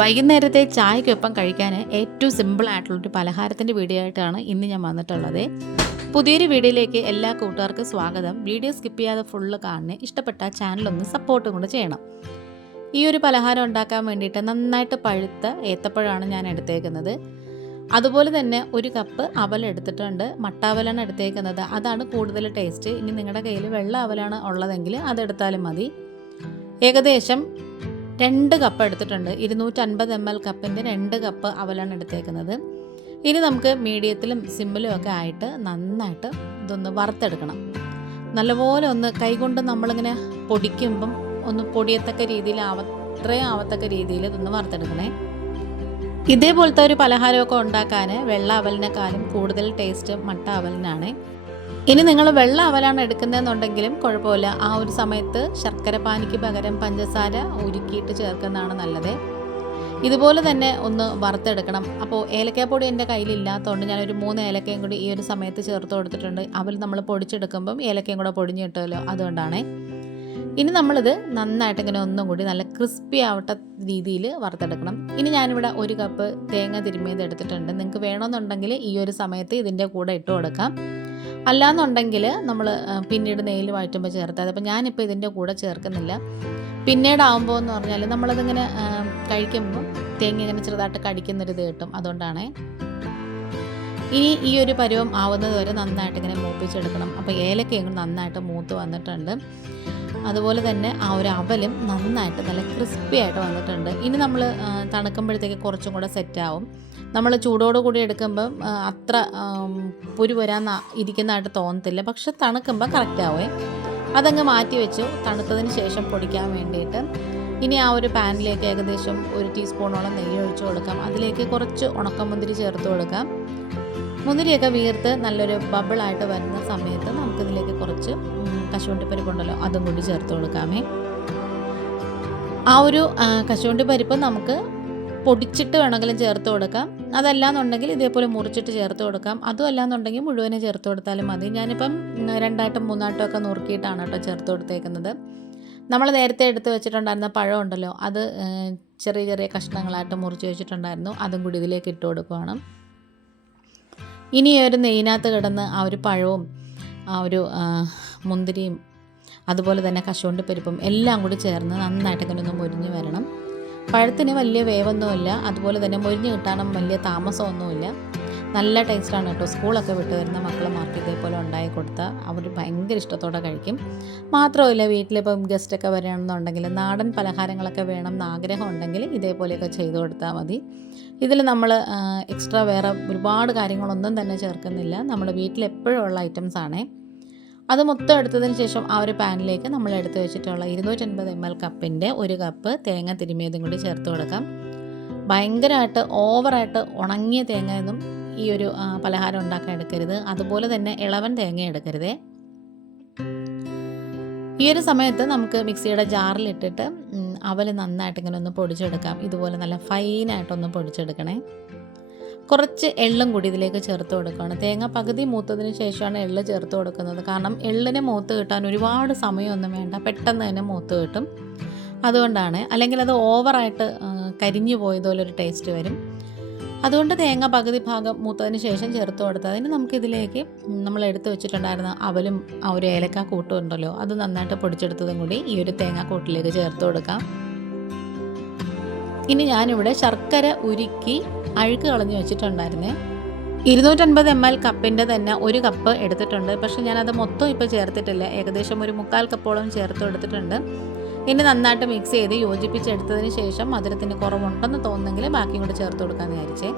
വൈകുന്നേരത്തെ ചായക്കൊപ്പം കഴിക്കാൻ ഏറ്റവും സിമ്പിൾ ആയിട്ടുള്ളൊരു പലഹാരത്തിൻ്റെ വീഡിയോ ആയിട്ടാണ് ഇന്ന് ഞാൻ വന്നിട്ടുള്ളത്. പുതിയൊരു വീഡിയോയിലേക്ക് എല്ലാ കൂട്ടുകാർക്കും സ്വാഗതം. വീഡിയോ സ്കിപ്പ് ചെയ്യാതെ ഫുള്ള് കാണണേ. ഇഷ്ടപ്പെട്ട ചാനലൊന്ന് സപ്പോർട്ടും കൂടെ ചെയ്യണം. ഈ ഒരു പലഹാരം ഉണ്ടാക്കാൻ വേണ്ടിയിട്ട് നന്നായിട്ട് പഴുത്ത ഏത്തപ്പഴമാണ് ഞാൻ എടുത്തേക്കുന്നത്. അതുപോലെ തന്നെ ഒരു കപ്പ് അവൽ എടുത്തിട്ടുണ്ട്. മട്ട അവലാണ് എടുത്തേക്കുന്നത്, അതാണ് കൂടുതൽ ടേസ്റ്റ്. ഇനി നിങ്ങളുടെ കയ്യിൽ വെള്ള അവലാണ് ഉള്ളതെങ്കിൽ അതെടുത്താലും മതി. ഏകദേശം 2 കപ്പ് എടുത്തിട്ടുണ്ട്. 250 ml കപ്പിൻ്റെ 2 കപ്പ് അവലാണ് എടുത്തേക്കുന്നത്. ഇനി നമുക്ക് മീഡിയത്തിലും സിമ്മിലും ഒക്കെ ആയിട്ട് നന്നായിട്ട് ഇതൊന്ന് വറുത്തെടുക്കണം. നല്ലപോലെ ഒന്ന് കൈകൊണ്ട് നമ്മളിങ്ങനെ പൊടിക്കുമ്പം ഒന്ന് പൊടിയത്തക്ക രീതിയിൽ അത്രയും ആവത്തക്ക രീതിയിൽ ഇതൊന്ന് വറുത്തെടുക്കണേ. ഇതേപോലത്തെ ഒരു പലഹാരമൊക്കെ ഉണ്ടാക്കാൻ വെള്ള അവലിനേക്കാളും കൂടുതൽ ടേസ്റ്റ് മട്ട അവലിനാണ്. ഇനി നിങ്ങൾ വെള്ള അവലാണ് എടുക്കുന്നതെന്നുണ്ടെങ്കിലും കുഴപ്പമില്ല. ആ ഒരു സമയത്ത് ശർക്കര പാനിക്ക് പകരം പഞ്ചസാര ഉരുക്കിയിട്ട് ചേർക്കുന്നതാണ് നല്ലത്. ഇതുപോലെ തന്നെ ഒന്ന് വറുത്തെടുക്കണം. അപ്പോൾ ഏലക്കാപ്പൊടി എൻ്റെ കയ്യിലില്ലാത്തതുകൊണ്ട് ഞാനൊരു 3 ഏലക്കയും കൂടി ഈ ഒരു സമയത്ത് ചേർത്ത് കൊടുത്തിട്ടുണ്ട്. അവൽ നമ്മൾ പൊടിച്ചെടുക്കുമ്പം ഏലക്കയും കൂടെ പൊടിഞ്ഞ് കിട്ടുമല്ലോ, അതുകൊണ്ടാണ്. ഇനി നമ്മളിത് നന്നായിട്ട് ഇങ്ങനെ ഒന്നും കൂടി നല്ല ക്രിസ്പി ആവട്ട രീതിയിൽ വറുത്തെടുക്കണം. ഇനി ഞാനിവിടെ 1 കപ്പ് തേങ്ങ തിരുമ്മിയത് എടുത്തിട്ടുണ്ട്. നിങ്ങൾക്ക് വേണമെന്നുണ്ടെങ്കിൽ ഈ ഒരു സമയത്ത് ഇതിൻ്റെ കൂടെ ഇട്ട് കൊടുക്കാം. അല്ലാന്നുണ്ടെങ്കിൽ നമ്മൾ പിന്നീട് നെയ്യിൽ വഴറ്റുമ്പോൾ ചേർത്താൽ. അപ്പോൾ ഞാനിപ്പോൾ ഇതിൻ്റെ കൂടെ ചേർക്കുന്നില്ല. പിന്നീടാവുമ്പോൾ എന്ന് പറഞ്ഞാൽ നമ്മളതിങ്ങനെ കഴിക്കുമ്പോൾ തേങ്ങ ഇങ്ങനെ ചെറുതായിട്ട് കടിക്കുന്നൊരിത് കിട്ടും, അതുകൊണ്ടാണ്. ഇനി ഈ ഒരു പരുവം ആവുന്നത് വരെ നന്നായിട്ട് ഇങ്ങനെ മൂപ്പിച്ചെടുക്കണം. അപ്പോൾ ഏലക്കയും നന്നായിട്ട് മൂത്ത് വന്നിട്ടുണ്ട്. അതുപോലെ തന്നെ ആ ഒരു അവലും നന്നായിട്ട് നല്ല ക്രിസ്പി ആയിട്ട് വന്നിട്ടുണ്ട്. ഇനി നമ്മൾ തണുക്കുമ്പോഴത്തേക്ക് കുറച്ചും കൂടെ സെറ്റാവും. നമ്മൾ ചൂടോട് കൂടി എടുക്കുമ്പം അത്ര പുരു വരാൻ ഇരിക്കുന്നതായിട്ട് തോന്നത്തില്ല, പക്ഷെ തണുക്കുമ്പോൾ കറക്റ്റ് ആവേ. അതങ്ങ് മാറ്റി വെച്ചു തണുത്തതിന് ശേഷം പൊടിക്കാൻ വേണ്ടിയിട്ട്. ഇനി ആ ഒരു പാനിലേക്ക് ഏകദേശം 1 ടീസ്പൂണോളം നെയ്യ് ഒഴിച്ചു കൊടുക്കാം. അതിലേക്ക് കുറച്ച് ഉണക്കമുന്തിരി ചേർത്ത് കൊടുക്കാം. മുന്തിരിയൊക്കെ വീർത്ത് നല്ലൊരു ബബിളായിട്ട് വരുന്ന സമയത്ത് നമുക്കിതിലേക്ക് കുറച്ച് കശുവണ്ടിപ്പരിപ്പുണ്ടല്ലോ, അതും കൂടി ചേർത്ത് കൊടുക്കാമേ. ആ ഒരു കശുവണ്ടിപ്പരിപ്പ് നമുക്ക് പൊടിച്ചിട്ട് വേണമെങ്കിലും ചേർത്ത് കൊടുക്കാം. അതല്ലാന്നുണ്ടെങ്കിൽ ഇതേപോലെ മുറിച്ചിട്ട് ചേർത്ത് കൊടുക്കാം. അതും അല്ലാന്നുണ്ടെങ്കിൽ മുഴുവനെ ചേർത്ത് കൊടുത്താലും മതി. ഞാനിപ്പം 2ആയിട്ടും 3ആയിട്ടും ഒക്കെ നുറുക്കിയിട്ടാണ് കേട്ടോ ചേർത്ത് കൊടുത്തേക്കുന്നത്. നമ്മൾ നേരത്തെ എടുത്ത് വെച്ചിട്ടുണ്ടായിരുന്ന പഴം ഉണ്ടല്ലോ, അത് ചെറിയ ചെറിയ കഷ്ണങ്ങളായിട്ട് മുറിച്ച് വെച്ചിട്ടുണ്ടായിരുന്നു, അതും കൂടി ഇതിലേക്ക് ഇട്ട് കൊടുക്കുകയാണ്. ഇനി ഈ ഒരു നെയ്യിനകത്ത് കിടന്ന് ആ ഒരു പഴവും ആ ഒരു മുന്തിരിയും അതുപോലെ തന്നെ കശുവണ്ടിപ്പരിപ്പും എല്ലാം കൂടി ചേർന്ന് നന്നായിട്ട് ഇങ്ങനെ ഒന്ന് മൊരിഞ്ഞ് വരണം. പഴത്തിന് വലിയ വേവൊന്നുമില്ല, അതുപോലെ തന്നെ മൊരിഞ്ഞ് കിട്ടാനും വലിയ താമസമൊന്നുമില്ല. നല്ല ടേസ്റ്റാണ് കേട്ടോ. സ്കൂളൊക്കെ വിട്ട് വരുന്ന മക്കളുമാർക്ക് ഇതേപോലെ ഉണ്ടാക്കി കൊടുത്താൽ അവർ ഭയങ്കര ഇഷ്ടത്തോടെ കഴിക്കും. മാത്രമല്ല, വീട്ടിലിപ്പം ഗസ്റ്റൊക്കെ വരികയാണെന്നുണ്ടെങ്കിൽ നാടൻ പലഹാരങ്ങളൊക്കെ വേണം എന്ന് ആഗ്രഹം ഉണ്ടെങ്കിൽ ഇതേപോലെയൊക്കെ ചെയ്ത് കൊടുത്താൽ മതി. ഇതിൽ നമ്മൾ എക്സ്ട്രാ വേറെ ഒരുപാട് കാര്യങ്ങളൊന്നും തന്നെ ചേർക്കുന്നില്ല. നമ്മുടെ വീട്ടിൽ എപ്പോഴും ഉള്ള ഐറ്റംസാണേ. അത് മൊത്തം എടുത്തതിന് ശേഷം ആ ഒരു പാനിലേക്ക് നമ്മൾ എടുത്ത് വെച്ചിട്ടുള്ള 250 ml കപ്പിൻ്റെ 1 കപ്പ് തേങ്ങ തിരുമിയതും കൂടി ചേർത്ത് കൊടുക്കാം. ഭയങ്കരമായിട്ട് ഓവറായിട്ട് ഉണങ്ങിയ തേങ്ങയൊന്നും ഈ ഒരു പലഹാരം ഉണ്ടാക്കാൻ എടുക്കരുത്. അതുപോലെ തന്നെ ഇളവൻ തേങ്ങ എടുക്കരുതേ. ഈ ഒരു സമയത്ത് നമുക്ക് മിക്സിയുടെ ജാറിലിട്ടിട്ട് അവൽ നന്നായിട്ട് ഇങ്ങനെ ഒന്ന് പൊടിച്ചെടുക്കാം. ഇതുപോലെ നല്ല ഫൈനായിട്ടൊന്ന് പൊടിച്ചെടുക്കണേ. കുറച്ച് എള്ളും കൂടി ഇതിലേക്ക് ചേർത്ത് കൊടുക്കുകയാണ്. തേങ്ങ പകുതി മൂത്തതിന് ശേഷമാണ് എള്ള് ചേർത്ത് കൊടുക്കുന്നത്. കാരണം എള്ളിനെ മൂത്ത് കിട്ടാൻ ഒരുപാട് സമയമൊന്നും വേണ്ട, പെട്ടെന്ന് തന്നെ മൂത്ത് കിട്ടും. അതുകൊണ്ടാണ്. അല്ലെങ്കിൽ അത് ഓവറായിട്ട് കരിഞ്ഞു പോയതുപോലൊരു ടേസ്റ്റ് വരും. അതുകൊണ്ട് തേങ്ങ പകുതി ഭാഗം മൂത്തതിന് ശേഷം ചേർത്ത് കൊടുത്തത്. അതിന് നമുക്കിതിലേക്ക് നമ്മൾ എടുത്ത് വെച്ചിട്ടുണ്ടായിരുന്ന അവലും ആ ഒരു ഏലക്ക കൂട്ടും ഉണ്ടല്ലോ, അത് നന്നായിട്ട് പൊടിച്ചെടുത്തതും കൂടി ഈ ഒരു തേങ്ങ കൂട്ടിലേക്ക് ചേർത്ത് കൊടുക്കാം. ഇനി ഞാനിവിടെ ശർക്കര ഉരുക്കി അഴുക്ക് കളഞ്ഞ് വെച്ചിട്ടുണ്ടായിരുന്നേ. 250 ml കപ്പിൻ്റെ തന്നെ 1 കപ്പ് എടുത്തിട്ടുണ്ട്. പക്ഷേ ഞാനത് മൊത്തം ഇപ്പോൾ ചേർത്തിട്ടില്ല. ഏകദേശം ഒരു 3/4 കപ്പോളം ചേർത്ത് കൊടുത്തിട്ടുണ്ട്. ഇനി നന്നായിട്ട് മിക്സ് ചെയ്ത് യോജിപ്പിച്ചെടുത്തതിന് ശേഷം മധുരത്തിന് കുറവുണ്ടെന്ന് തോന്നുന്നെങ്കിൽ ബാക്കിയും കൂടി ചേർത്ത് കൊടുക്കാമെന്ന് വിചാരിച്ചേ.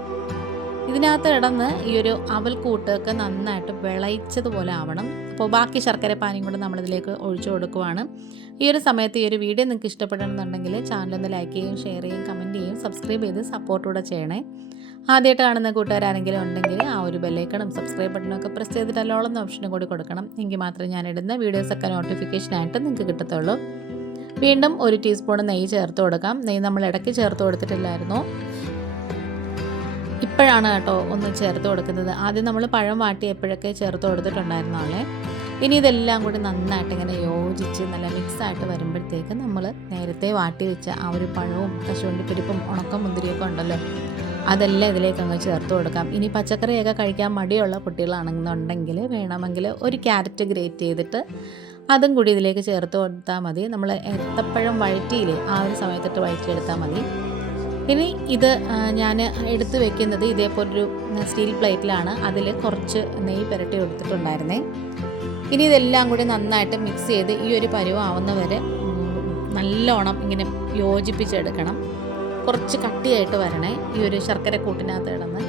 ഇതിനകത്ത് കിടന്ന് ഈ ഒരു അവൽ കൂട്ടൊക്കെ നന്നായിട്ട് വിളയിച്ചതുപോലെ ആവണം. അപ്പോൾ ബാക്കി ശർക്കര പാനിയും കൂടെ നമ്മളിതിലേക്ക് ഒഴിച്ചു കൊടുക്കുവാണ്. ഈ ഒരു സമയത്ത് ഈ ഒരു വീഡിയോ നിങ്ങൾക്ക് ഇഷ്ടപ്പെടണമെന്നുണ്ടെങ്കിൽ ചാനലൊന്ന് ലൈക്ക് ചെയ്യും, ഷെയർ ചെയ്യും, കമൻറ്റ് ചെയ്യും, സബ്സ്ക്രൈബ് ചെയ്ത് സപ്പോർട്ടൂടെ ചെയ്യണേ. ആദ്യമായിട്ട് കാണുന്ന കൂട്ടുകാരാരെങ്കിലും ഉണ്ടെങ്കിൽ ആ ഒരു ബെല്ലൈക്കണും സബ്സ്ക്രൈബ് ബട്ടണൊക്കെ പ്രസ് ചെയ്തിട്ട് അല്ലോളം ഓപ്ഷനും കൂടി കൊടുക്കണം. എങ്കിൽ മാത്രമേ ഞാനിടുന്ന വീഡിയോസൊക്കെ നോട്ടിഫിക്കേഷനായിട്ട് നിങ്ങൾക്ക് കിട്ടത്തുള്ളൂ. വീണ്ടും 1 ടീസ്പൂൺ നെയ്യ് ചേർത്ത് കൊടുക്കാം. നെയ്യ് നമ്മൾ ഇടയ്ക്ക് ചേർത്ത് കൊടുത്തിട്ടില്ലായിരുന്നു, ഇപ്പോഴാണ് കേട്ടോ ഒന്ന് ചേർത്ത് കൊടുക്കുന്നത്. ആദ്യം നമ്മൾ പഴം വാട്ടി എപ്പോഴൊക്കെ ചേർത്ത് കൊടുത്തിട്ടുണ്ടായിരുന്നാളെ. ഇനി ഇതെല്ലാം കൂടി നന്നായിട്ട് ഇങ്ങനെ യോജിച്ച് നല്ല മിക്സായിട്ട് വരുമ്പോഴത്തേക്ക് നമ്മൾ നേരത്തെ വാട്ടി വെച്ച ആ ഒരു പഴവും കശുവണ്ടിപ്പരിപ്പും ഉണക്കമുന്തിരിയൊക്കെ ഉണ്ടല്ലോ, അതെല്ലാം ഇതിലേക്ക് അങ്ങ് ചേർത്ത് കൊടുക്കാം. ഇനി പച്ചക്കറിയൊക്കെ കഴിക്കാൻ മടിയുള്ള കുട്ടികളാണെന്നുണ്ടെങ്കിൽ വേണമെങ്കിൽ ഒരു ക്യാരറ്റ് ഗ്രേറ്റ് ചെയ്തിട്ട് അതും കൂടി ഇതിലേക്ക് ചേർത്ത് കൊടുത്താൽ മതി. നമ്മൾ ഏത്തപ്പഴം വഴറ്റിയില്ലേ, ആ ഒരു സമയത്തിട്ട് വഴറ്റിയെടുത്താൽ മതി. ഇനി ഇത് ഞാൻ എടുത്ത് വെക്കുന്നത് ഇതേപോലൊരു സ്റ്റീൽ പ്ലേറ്റിലാണ്. അതിൽ കുറച്ച് നെയ്യ് പുരട്ടി കൊടുത്തിട്ടുണ്ടായിരുന്നേ. ഇനി ഇതെല്ലാം കൂടി നന്നായിട്ട് മിക്സ് ചെയ്ത് ഈ ഒരു പരുവാവുന്നവരെ നല്ലോണം ഇങ്ങനെ യോജിപ്പിച്ചെടുക്കണം. കുറച്ച് കട്ടിയായിട്ട് വരണേ ഈ ഒരു ശർക്കര കൂട്ടിനകത്ത് ഇടന്ന്.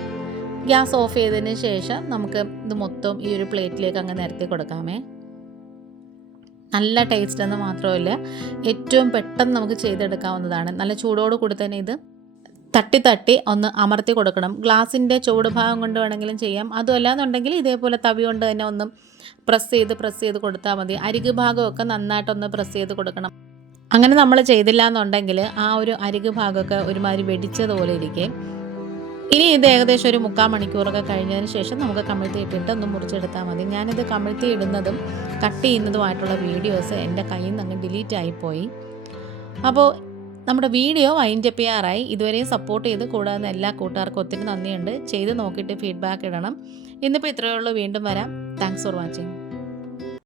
ഗ്യാസ് ഓഫ് ചെയ്തതിന് ശേഷം നമുക്ക് ഇത് മൊത്തം ഈ ഒരു പ്ലേറ്റിലേക്ക് അങ്ങ് നിരത്തി കൊടുക്കാമേ. നല്ല ടേസ്റ്റ് എന്ന് മാത്രമല്ല, ഏറ്റവും പെട്ടെന്ന് നമുക്ക് ചെയ്തെടുക്കാവുന്നതാണ്. നല്ല ചൂടോട് കൂടി തന്നെ ഇത് തട്ടി ഒന്ന് അമർത്തി കൊടുക്കണം. ഗ്ലാസിൻ്റെ ചൂട് ഭാഗം കൊണ്ട് വേണമെങ്കിലും ചെയ്യാം. അതുമല്ല എന്നുണ്ടെങ്കിൽ ഇതേപോലെ തവി കൊണ്ട് തന്നെ ഒന്ന് പ്രസ് ചെയ്ത് കൊടുത്താൽ മതി. അരികു ഭാഗമൊക്കെ നന്നായിട്ടൊന്ന് പ്രസ് ചെയ്ത് കൊടുക്കണം. അങ്ങനെ നമ്മൾ ചെയ്തില്ല എന്നുണ്ടെങ്കിൽ ആ ഒരു അരികു ഭാഗമൊക്കെ ഒരുമാതിരി വെടിച്ചതുപോലെ ഇരിക്കും. ഇനി ഇത് ഏകദേശം ഒരു 3/4 മണിക്കൂറൊക്കെ കഴിഞ്ഞതിന് ശേഷം നമുക്ക് കമിഴ്ത്തി ഇട്ടിട്ട് ഒന്ന് മുറിച്ചെടുത്താൽ മതി. ഞാനിത് കമിഴ്ത്തി ഇടുന്നതും കട്ട് ചെയ്യുന്നതുമായിട്ടുള്ള വീഡിയോസ് എൻ്റെ കയ്യിൽ നിന്ന് അങ്ങ് ഡിലീറ്റ് ആയിപ്പോയി. അപ്പോൾ നമ്മുടെ വീഡിയോ വൈൻഡപ്പ് ചെയ്യാറായി. ഇതുവരെയും സപ്പോർട്ട് ചെയ്ത് കൂടാതെ എല്ലാ കൂട്ടുകാർക്കും ഒത്തിരി നന്ദിയുണ്ട്. ചെയ്ത് നോക്കിയിട്ട് ഫീഡ്ബാക്ക് ഇടണം. ഇന്നിപ്പോൾ ഇത്രയേ ഉള്ളൂ. വീണ്ടും വരാം. Thanks for watching.